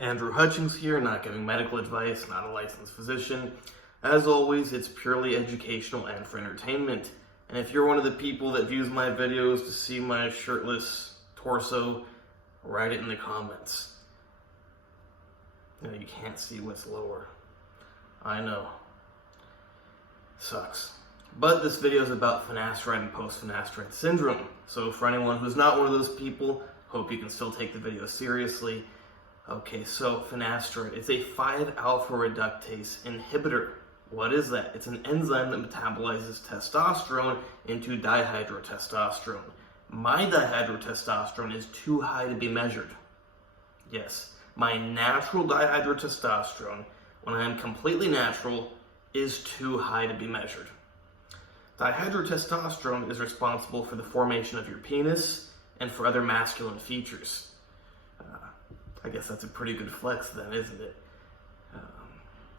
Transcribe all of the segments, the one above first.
AndreyHutch here, not giving medical advice, not a licensed physician. As always, it's purely educational and for entertainment. And if you're one of the people that views my videos to see my shirtless torso, write it in the comments. You can't see what's lower. I know. Sucks. But this video is about finasteride and post-finasteride syndrome. So for anyone who's not one of those people, hope you can still take the video seriously. Okay, so finasteride, it's a 5-alpha reductase inhibitor. What is that? It's an enzyme that metabolizes testosterone into dihydrotestosterone. My dihydrotestosterone is too high to be measured. Yes, my natural dihydrotestosterone, when I am completely natural, is too high to be measured. Dihydrotestosterone is responsible for the formation of your penis and for other masculine features. I guess that's a pretty good flex then, isn't it?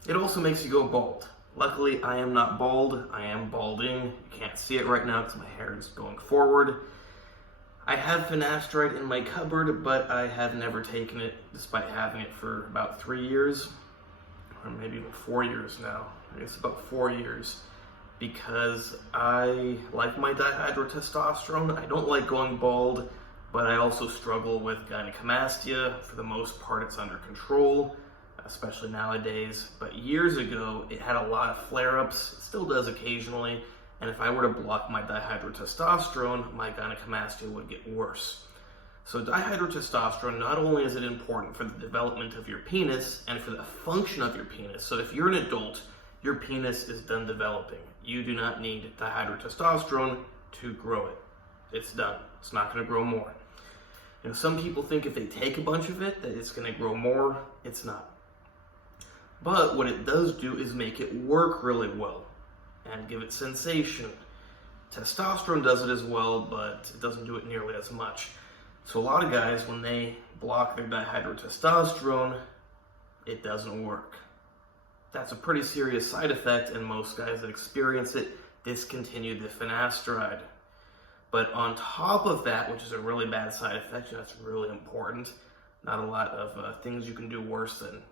It also makes you go bald. Luckily, I am not bald. I am balding. You can't see it right now because my hair is going forward. I have finasteride in my cupboard, but I have never taken it, despite having it for about 3 years, or maybe even 4 years now. I guess about 4 years, because I like my dihydrotestosterone. I don't like going bald, but I also struggle with gynecomastia. For the most part, it's under control, especially nowadays. But years ago, it had a lot of flare-ups. It still does occasionally. And if I were to block my dihydrotestosterone, my gynecomastia would get worse. So dihydrotestosterone, not only is it important for the development of your penis and for the function of your penis. So if you're an adult, your penis is done developing. You do not need dihydrotestosterone to grow it. It's done. It's not going to grow more. Some people think if they take a bunch of it, that it's going to grow more. It's not. But what it does do is make it work really well and give it sensation. Testosterone does it as well, but it doesn't do it nearly as much. So a lot of guys, when they block their dihydrotestosterone, it doesn't work. That's a pretty serious side effect, and most guys that experience it discontinue the finasteride. But on top of that, which is a really bad side effect, and that's really important, not a lot of things you can do worse than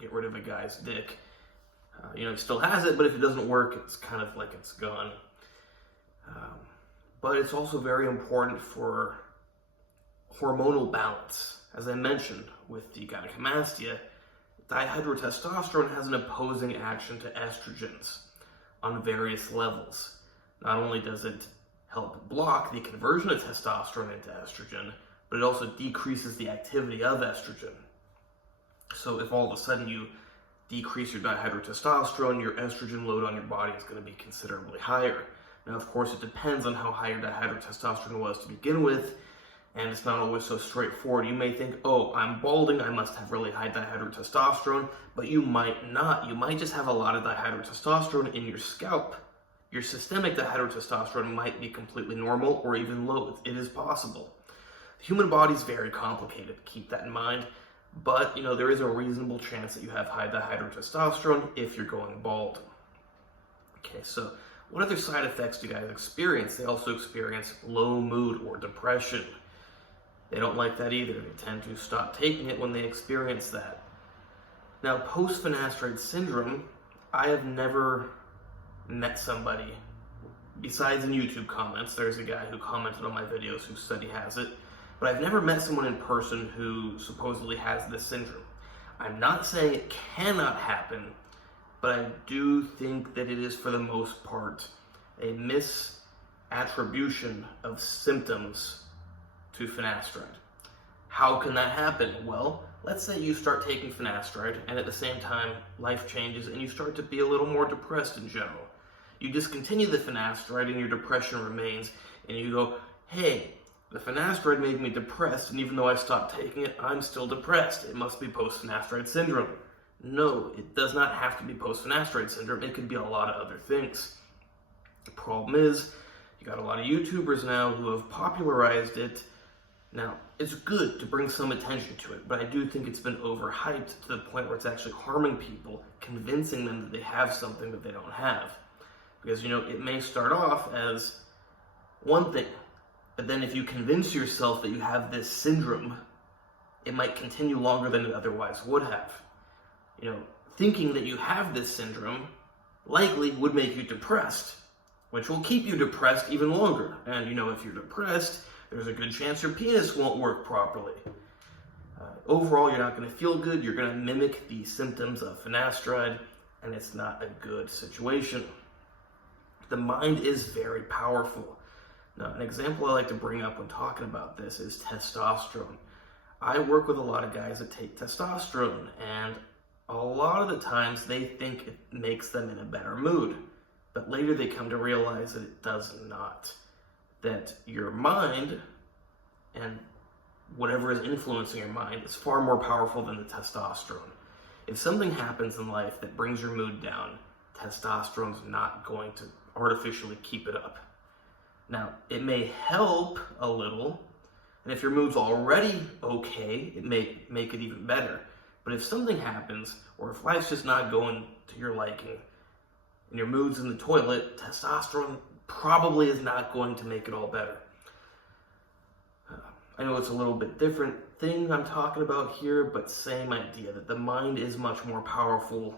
get rid of a guy's dick. He still has it, but if it doesn't work, it's kind of like it's gone. But it's also very important for hormonal balance. As I mentioned, with the gynecomastia, dihydrotestosterone has an opposing action to estrogens on various levels. Not only does it help block the conversion of testosterone into estrogen, but it also decreases the activity of estrogen. So if all of a sudden you decrease your dihydrotestosterone, your estrogen load on your body is going to be considerably higher. Now, of course, it depends on how high your dihydrotestosterone was to begin with, and it's not always so straightforward. You may think, oh, I'm balding, I must have really high dihydrotestosterone, but you might not. You might just have a lot of dihydrotestosterone in your scalp. Your systemic dihydrotestosterone might be completely normal or even low. It is possible. The human body is very complicated. Keep that in mind. But, there is a reasonable chance that you have high dihydrotestosterone if you're going bald. Okay, so what other side effects do guys experience? They also experience low mood or depression. They don't like that either. They tend to stop taking it when they experience that. Now, post-finasteride syndrome, I have never met somebody, besides in YouTube comments. There's a guy who commented on my videos who said he has it, but I've never met someone in person who supposedly has this syndrome. I'm not saying it cannot happen, but I do think that it is, for the most part, a misattribution of symptoms to finasteride. How can that happen? Well, let's say you start taking finasteride, and at the same time, life changes, and you start to be a little more depressed in general. You discontinue the finasteride, and your depression remains, and you go, hey, the finasteride made me depressed, and even though I stopped taking it, I'm still depressed. It must be post-finasteride syndrome. No, it does not have to be post-finasteride syndrome. It could be a lot of other things. The problem is, you got a lot of YouTubers now who have popularized it. Now, it's good to bring some attention to it, but I do think it's been overhyped to the point where it's actually harming people, convincing them that they have something that they don't have. Because, it may start off as one thing, but then if you convince yourself that you have this syndrome, it might continue longer than it otherwise would have. Thinking that you have this syndrome likely would make you depressed, which will keep you depressed even longer. And if you're depressed, there's a good chance your penis won't work properly. Overall, you're not going to feel good. You're going to mimic the symptoms of finasteride, and it's not a good situation. The mind is very powerful. Now, an example I like to bring up when talking about this is testosterone. I work with a lot of guys that take testosterone, and a lot of the times they think it makes them in a better mood, but later they come to realize that it does not. That your mind and whatever is influencing your mind is far more powerful than the testosterone. If something happens in life that brings your mood down, testosterone's not going to artificially keep it up. Now, it may help a little, and if your mood's already okay, it may make it even better. But if something happens, or if life's just not going to your liking, and your mood's in the toilet, testosterone probably is not going to make it all better. I know it's a little bit different thing I'm talking about here, but same idea, that the mind is much more powerful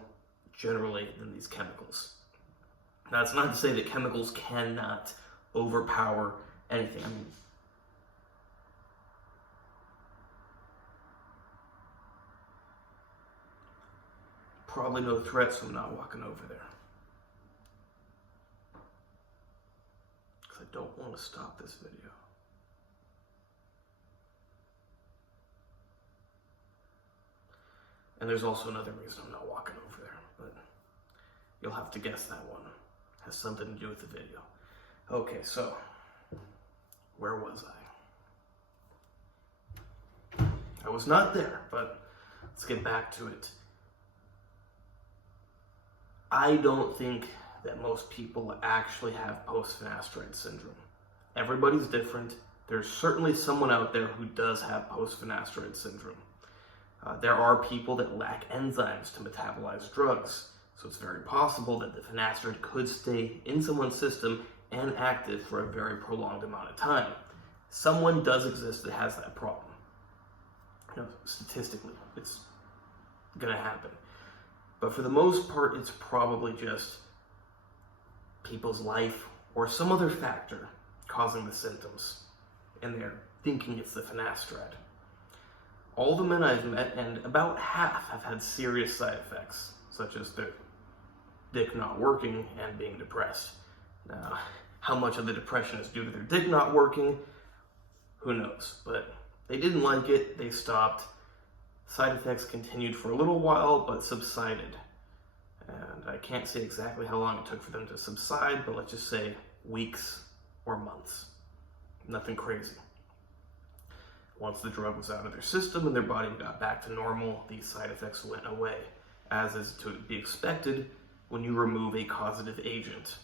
generally than these chemicals. Now, it's not to say that chemicals cannot overpower anything. Probably no threat, so I'm not walking over there. Because I don't want to stop this video. And there's also another reason I'm not walking over there, but you'll have to guess that one. It has something to do with the video. Okay, so, where was I? I was not there, but let's get back to it. I don't think that most people actually have post-finasteride syndrome. Everybody's different. There's certainly someone out there who does have post-finasteride syndrome. There are people that lack enzymes to metabolize drugs, so it's very possible that the finasteride could stay in someone's system and active for a very prolonged amount of time. Someone does exist that has that problem. Statistically, it's going to happen. But for the most part, it's probably just people's life or some other factor causing the symptoms, and they're thinking it's the finasteride. All the men I've met, and about half, have had serious side effects, such as their dick not working and being depressed. Now, how much of the depression is due to their dick not working, who knows? But they didn't like it, they stopped. Side effects continued for a little while, but subsided. And I can't say exactly how long it took for them to subside, but let's just say weeks or months. Nothing crazy. Once the drug was out of their system and their body got back to normal, these side effects went away, as is to be expected when you remove a causative agent.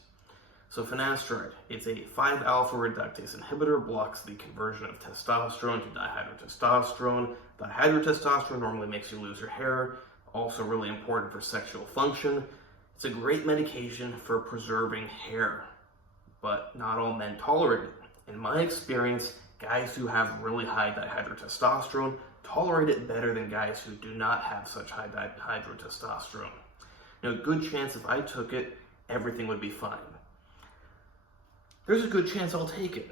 So finasteride, it's a 5-alpha reductase inhibitor, blocks the conversion of testosterone to dihydrotestosterone. Dihydrotestosterone normally makes you lose your hair, also really important for sexual function. It's a great medication for preserving hair, but not all men tolerate it. In my experience, guys who have really high dihydrotestosterone tolerate it better than guys who do not have such high dihydrotestosterone. Good chance if I took it, everything would be fine. There's a good chance I'll take it.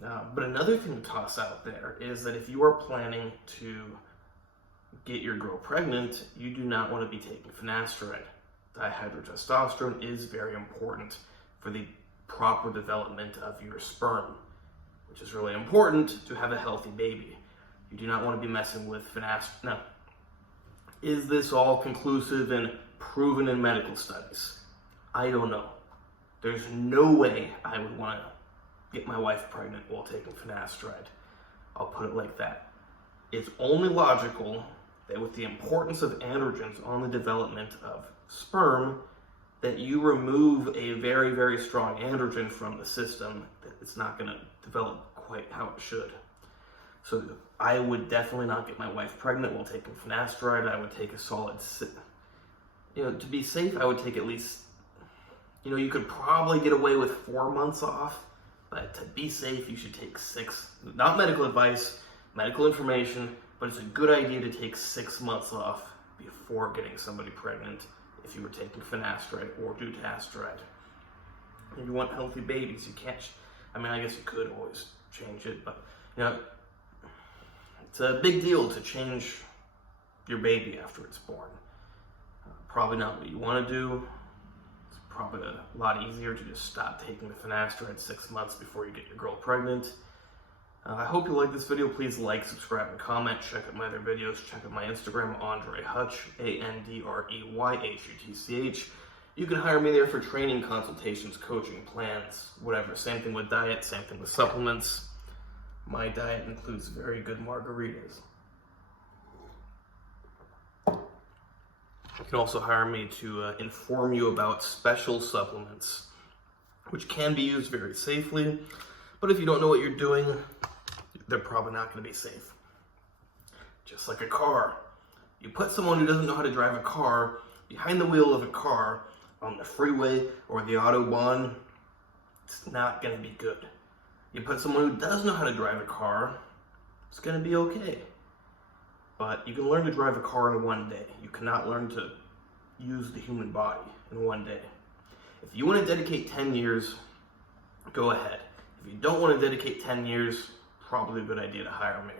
But another thing to toss out there is that if you are planning to get your girl pregnant, you do not want to be taking finasteride. Dihydrotestosterone is very important for the proper development of your sperm, which is really important to have a healthy baby. You do not want to be messing with finasteride. Now, is this all conclusive and proven in medical studies? I don't know. There's no way I would want to get my wife pregnant while taking finasteride. I'll put it like that. It's only logical that with the importance of androgens on the development of sperm, that you remove a very, very strong androgen from the system, that it's not going to develop quite how it should. So I would definitely not get my wife pregnant while taking finasteride. I would take a solid, to be safe, I would take at least, you could probably get away with 4 months off, but to be safe, you should take 6. Not medical advice, medical information. but it's a good idea to take 6 months off before getting somebody pregnant if you were taking finasteride or dutasteride. If you want healthy babies, you can't, I guess you could always change it, but it's a big deal to change your baby after it's born. Probably not what you want to do. It's probably a lot easier to just stop taking the finasteride 6 months before you get your girl pregnant. I hope you like this video. Please like, subscribe, and comment. Check out my other videos. Check out my Instagram, AndreyHutch, AndreyHutch. You can hire me there for training, consultations, coaching, plans, whatever. Same thing with diet, same thing with supplements. My diet includes very good margaritas. You can also hire me to inform you about special supplements, which can be used very safely, but if you don't know what you're doing, they're probably not going to be safe. Just like a car. You put someone who doesn't know how to drive a car behind the wheel of a car on the freeway or the Autobahn, it's not going to be good. You put someone who does know how to drive a car, it's going to be okay. But you can learn to drive a car in one day. You cannot learn to use the human body in one day. If you want to dedicate 10 years, go ahead. If you don't want to dedicate 10 years, probably a good idea to hire me.